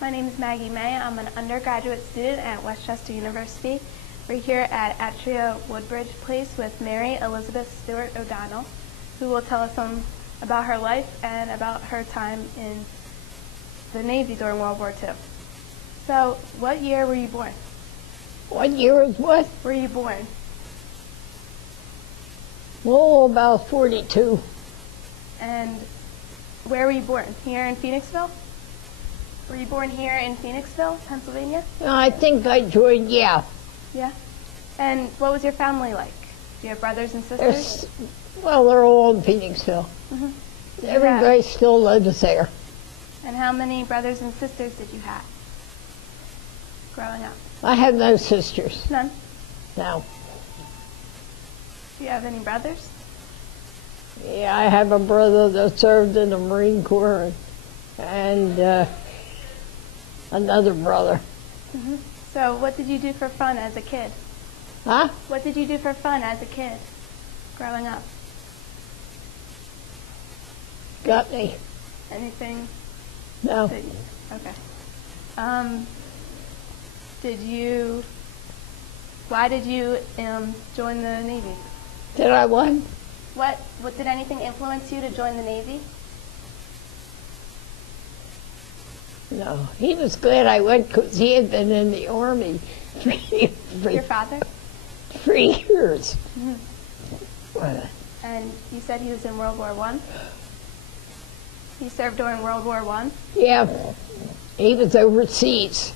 My name is Maggie May. I'm an undergraduate student at Westchester University. We're here at Atria Woodbridge Place with Mary Elizabeth Stuart O'Donnell, who will tell us some about her life and about her time in the Navy during World War II. So, what year were you born? What year was what? Were you born? Oh, about 42. And where were you born? Here in Phoenixville? Were you born here in Phoenixville, Pennsylvania? No, I think I joined, yeah. Yeah. And what was your family like? Do you have brothers and sisters? Well, they're all in Phoenixville. Mm-hmm. Everybody still lives there. And how many brothers and sisters did you have growing up? I have no sisters. None? No. Do you have any brothers? Yeah, I have a brother that served in the Marine Corps and another brother. Mm-hmm. So what did you do for fun as a kid? Huh? What did you do for fun as a kid growing up? Got me? Anything? No. Okay. Why did you join the Navy? Did I what? What did anything influence you to join the Navy? No. He was glad I went because he had been in the Army for Your father? 3 years. Mm-hmm. And you said he was in World War I? He served during World War I? Yeah. He was overseas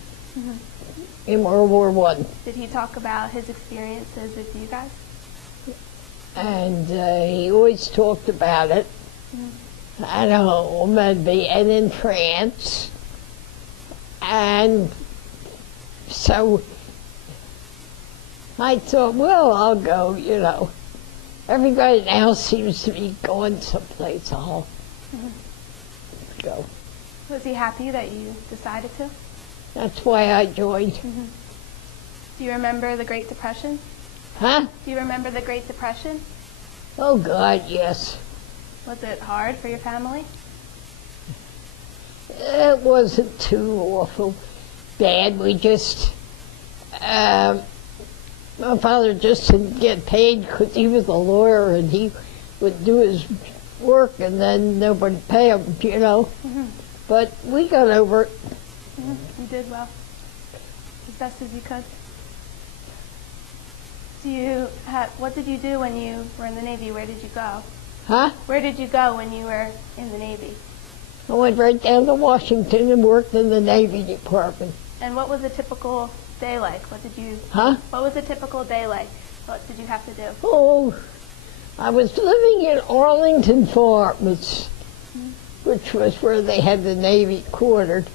in World War I. Did he talk about his experiences with you guys? And he always talked about it at home and in France. And so I thought, well, I'll go, you know. Everybody now seems to be going someplace. I'll go. Was he happy that you decided to? That's why I joined. Mm-hmm. Do you remember the Great Depression? Huh? Do you remember the Great Depression? Oh, God, yes. Was it hard for your family? It wasn't too awful bad. We just, my father just didn't get paid because he was a lawyer and he would do his work and then nobody pay him, you know. Mm-hmm. But we got over it. Mm-hmm. You did well, as best as you could. What did you do when you were in the Navy? Where did you go? Huh? Where did you go when you were in the Navy? I went right down to Washington and worked in the Navy Department. And what was a typical day like? Huh? What was a typical day like? What did you have to do? Oh, I was living in Arlington Farms, which was where they had the Navy quartered.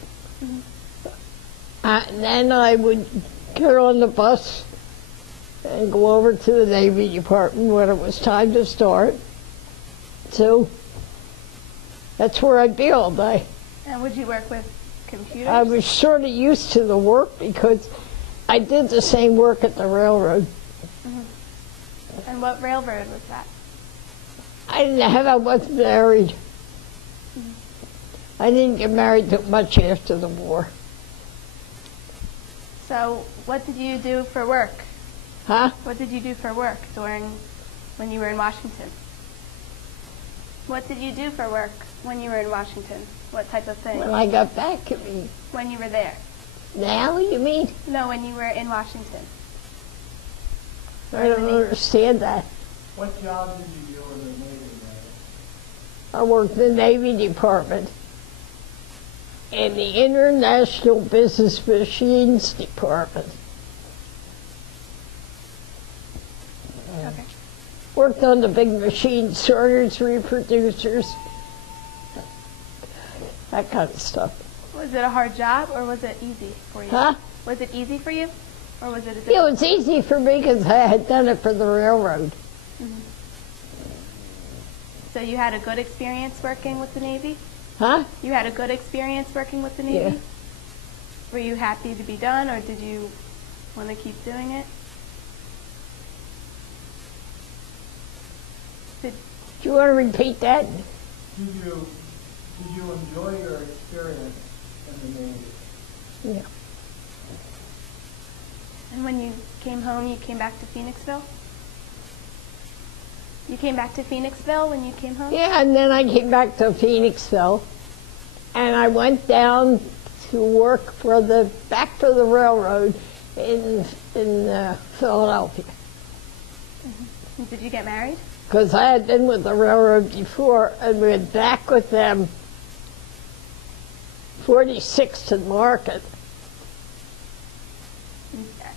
And then I would get on the bus and go over to the Navy Department when it was time to start. So that's where I'd be all day. And would you work with computers? I was sort of used to the work because I did the same work at the railroad. Mm-hmm. And what railroad was that? I wasn't married. I didn't get married too much after the war. So what did you do for work? Huh? What did you do for work when you were in Washington? What did you do for work when you were in Washington? What type of thing? When I got back, you mean? When you were there? Now, you mean? No, when you were in Washington. I don't understand that. What job did you do in the Navy, Mary? I worked in the Navy Department in the International Business Machines Department. Okay. Worked on the big machines, sorters, reproducers, that kind of stuff. Was it a hard job or was it easy for you? Huh? Was it easy for you? Or was it a It difficult? was easy for me because I had done it for the railroad. Mm-hmm. So you had a good experience working with the Navy? Huh? You had a good experience working with the Navy? Yeah. Were you happy to be done or did you want to keep doing it? Do you want to repeat that? Did you enjoy your experience in the Navy? Yeah. And when you came home, you came back to Phoenixville? You came back to Phoenixville when you came home? Yeah, and then I came back to Phoenixville, and I went down to work for the railroad in Philadelphia. Mm-hmm. Did you get married? Because I had been with the railroad before and went back with them 46th and Market.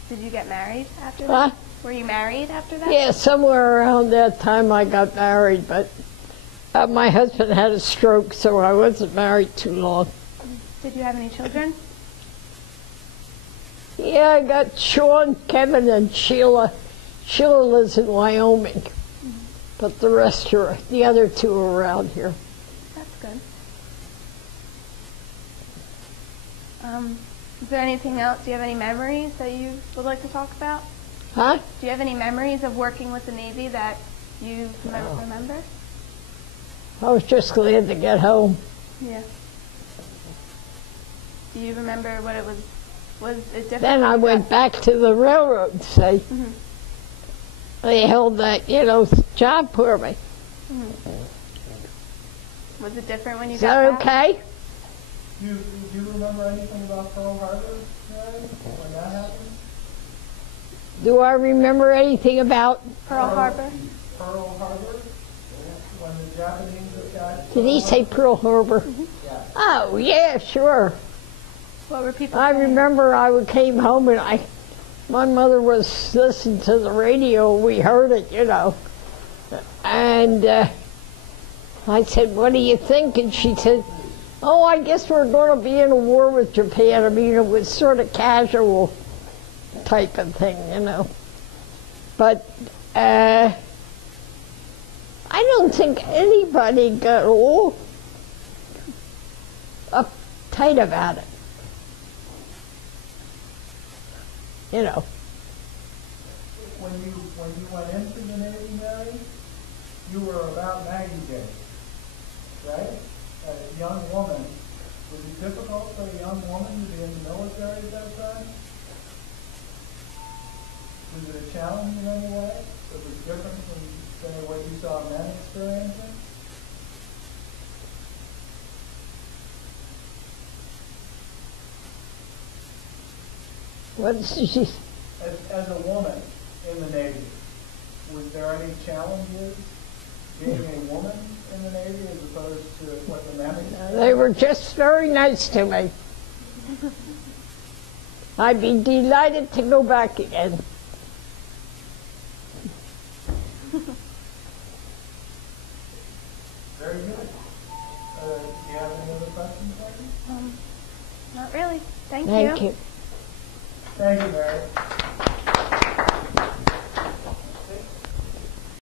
Did you get married after Huh? that? Were you married after that? Yeah, somewhere around that time I got married, but my husband had a stroke, so I wasn't married too long. Did you have any children? Yeah, I got Sean, Kevin, and Sheila. Sheila lives in Wyoming, but the other two are around here. That's good. Is there anything else? Do you have any memories that you would like to talk about? Huh? Do you have any memories of working with the Navy that you remember? I was just glad to get home. Yeah. Do you remember what it was? Was it different? Then I went back to the railroad, say. Mm-hmm. They held that, job for me. Mm-hmm. Was it different when you Is got that back? okay? Do you remember anything about Pearl Harbor, Mary, when that happened? Do I remember anything about? Pearl Harbor? Pearl Harbor? When the Japanese attacked? Did he say Pearl Harbor? Mm-hmm. Yeah. Oh, yeah, sure. What were people I saying? remember I came home and my mother was listening to the radio. We heard it, And I said, "What do you think?" And she said, "Oh, I guess we're going to be in a war with Japan." I mean, it was sort of casual type of thing, But I don't think anybody got all uptight about it. When you went into the Navy, Mary, you were about Maggie May, right? A young woman. Was it difficult for a young woman to be in the military at that time? Was it a challenge in any way? It was different from, say, what you saw men experiencing? What did she? As a woman in the Navy, was there any challenges being a woman in the Navy as opposed to what the men experienced? They were just very nice to me. I'd be delighted to go back again. Very good. Do you have any other questions, Maggie? Not really. Thank you. Thank you. Thank you, Mary.